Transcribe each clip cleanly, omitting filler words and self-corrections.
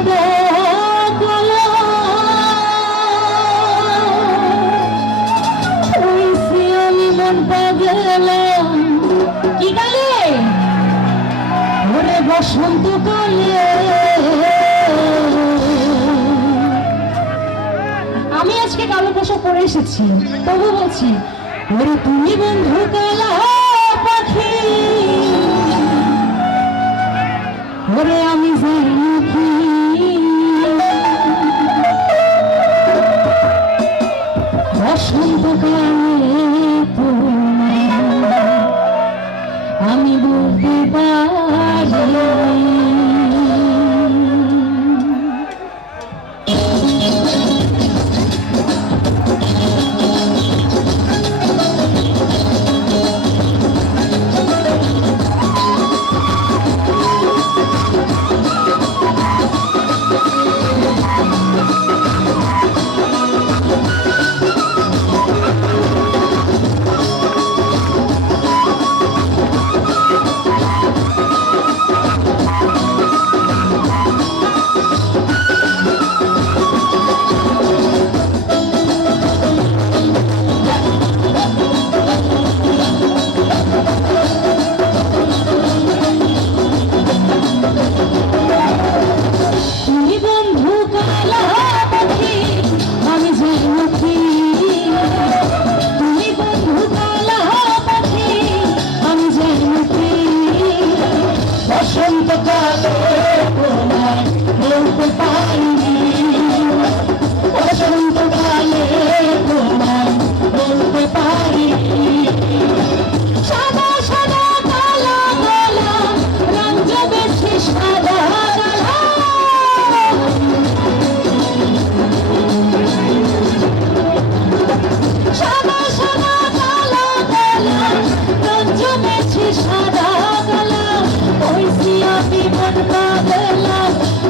সাদা কালো হইছি আমি মন পাগলাম কি কালে ওরে বসন্ত কালে আমি আজকে কালো পোশাক পরে এসেছি তবু বলছি ওরে তুমি বন্ধু কালা পাখি ওরে আমি জানি কি বসন্তকালে তোমার আমি বলতে পারি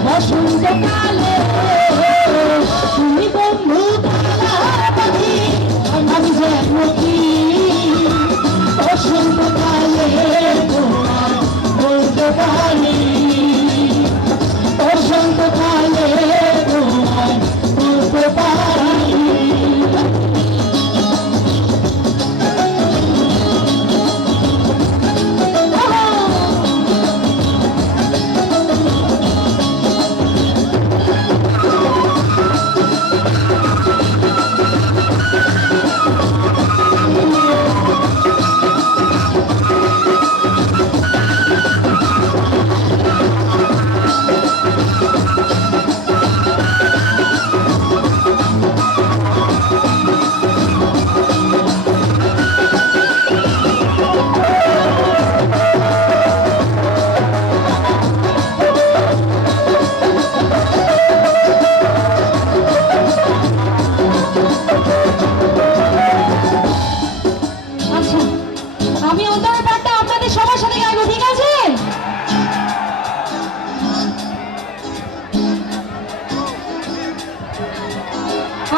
বসন্তকালে তুমি বন্ধু কালা পাখি আমি যেন কি বসন্তকালে তোমার বলতে পারি বসন্তকালে তোমার বলতে পারি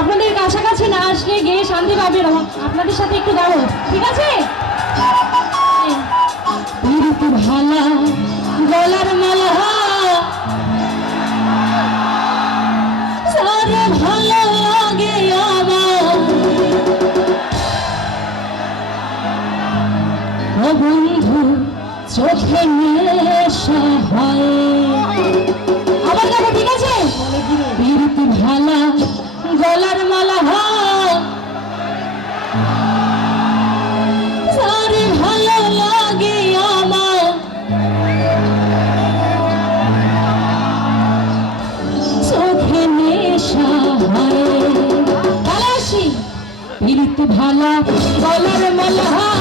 আপনাদের কাছাকাছি না আসলে গিয়ে শান্তি পাবেন আপনাদের সাথে একটু গাবো ঠিক আছে ভালা গলার মালা সারে ভালো লাগে আমার ও বন্ধু চোখে নেশা হয় আবার গাবো ঠিক আছে প্রীতি ভালা গলার মালা সারে ভালো লাগে আমার চোখে নেশা হয় প্রীতি ভালা গলার মালা